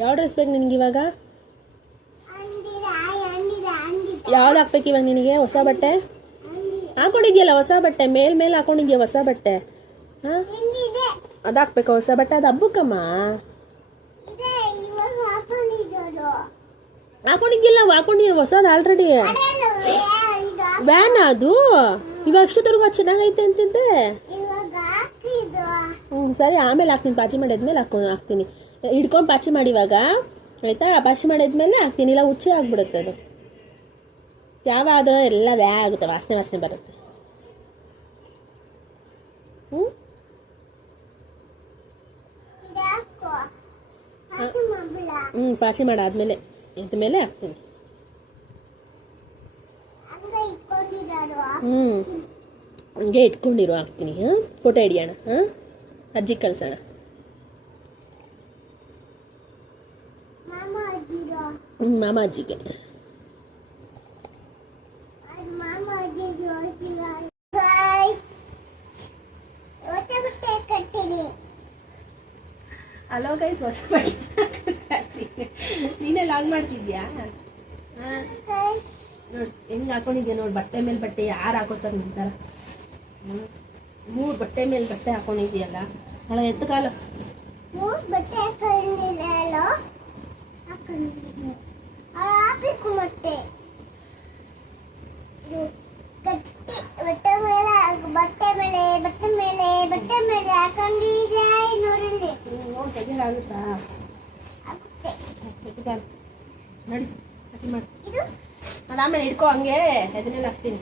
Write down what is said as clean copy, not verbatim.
ಯಾವ ಡ್ರೆಸ್ ಬೇಕು ನಿನಗೆ ಇವಾಗ? ಯಾವ್ದು ಹಾಕ್ಬೇಕು ಇವಾಗ ನಿನಗೆ? ಹೊಸ ಬಟ್ಟೆ ಹಾಕೊಂಡಿದ್ಯಲ್ಲ, ಹೊಸ ಬಟ್ಟೆ ಮೇಲೆ ಹಾಕೊಂಡಿದ್ಯಾ ಹೊಸ ಬಟ್ಟೆ. ಹಾಂ, ಅದು ಹಾಕ್ಬೇಕು ಹೊಸ ಬಟ್ಟೆ. ಅದು ಹಬ್ಬಕ್ಕಮ್ಮ ಹಾಕೊಂಡಿದ್ಯಲ್ಲ, ಹಾಕೊಂಡಿದ್ಯ ಹೊಸದು ಆಲ್ರೆಡಿ. ವ್ಯಾನ್ ಅದು ಇವಾಗ ಅಷ್ಟೊತ್ತರೆಗೂ ಅದು ಚೆನ್ನಾಗೈತೆ ಅಂತಿದ್ದೆ. ಸರಿ, ಆಮೇಲೆ ಹಾಕ್ತೀನಿ. ಪಾಚಿ ಮಾಡಿದ್ಮೇಲೆ ಹಾಕ್ತೀನಿ. ಹಿಡ್ಕೊಂಡು ಪಾಚಿ ಮಾಡಿ ಇವಾಗ, ಆಯಿತಾ? ಪಾಚಿ ಮಾಡಿದ್ಮೇಲೆ ಹಾಕ್ತೀನಿ, ಇಲ್ಲ ಹುಚ್ಚೆ ಆಗ್ಬಿಡುತ್ತೆ ಅದು. ಯಾವಾದರೂ ಎಲ್ಲ ವ್ಯಾ ಆಗುತ್ತೆ, ವಾಸನೆ ಬರುತ್ತೆ. ಪಾಚಿ ಮಾಡಾದ್ಮೇಲೆ ಇದ್ಮೇಲೆ ಹಾಕ್ತೀನಿ. ಹಂಗೆ ಇಟ್ಕೊಂಡಿರು, ಹಾಕ್ತೀನಿ. ಫೋಟೋ ಹಿಡಿಯೋಣ. ಅಜ್ಜಿ ಕಳ್ಸೋಣ. ಮಾಮ ಅಜ್ಜಿಗೆ. ಹಲೋ ಗೈಸ್, ಹೊಸ ಬಟ್ಟೆ ನೀನೇ ಲಾಗ್ ಮಾಡ್ತಿದ್ಯಾ? ನೋಡಿ ಹೆಂಗೆ ಹಾಕೊಂಡಿದ್ಯಾ ನೋಡಿ, ಬಟ್ಟೆ ಮೇಲೆ ಬಟ್ಟೆ ಯಾರು ಹಾಕೋತಾರೆ ನಿಂತಾರ. 3 ಬಟ್ಟೆ ಮೇಲೆ ಬಟ್ಟೆ ಹಾಕೊಂಡಿದ್ಯಲ್ಲ, ಹಳ ಎತ್ತು ಕಾಲು. 3 ಬಟ್ಟೆ ಹಾಕೊಂಡಿಲ್ಲ, ಹಾಕಬೇಕು ಮತ್ತೆ ಬಟ್ಟೆ ಮೇಲೆ ಹಾಕೊಂಡಿದ್ಯಾ ನೋಡಿ. ತೆಗೆದಾಗುತ್ತಾ? ನೋಡಿ, ಹಚ್ಚಿ ಮಾಡಿ. ನಾನು ಆಮೇಲೆ ಹಿಡ್ಕೊ, ಹಂಗೆ ಅದನ್ನೆಲ್ಲ ಹಾಕ್ತೀನಿ.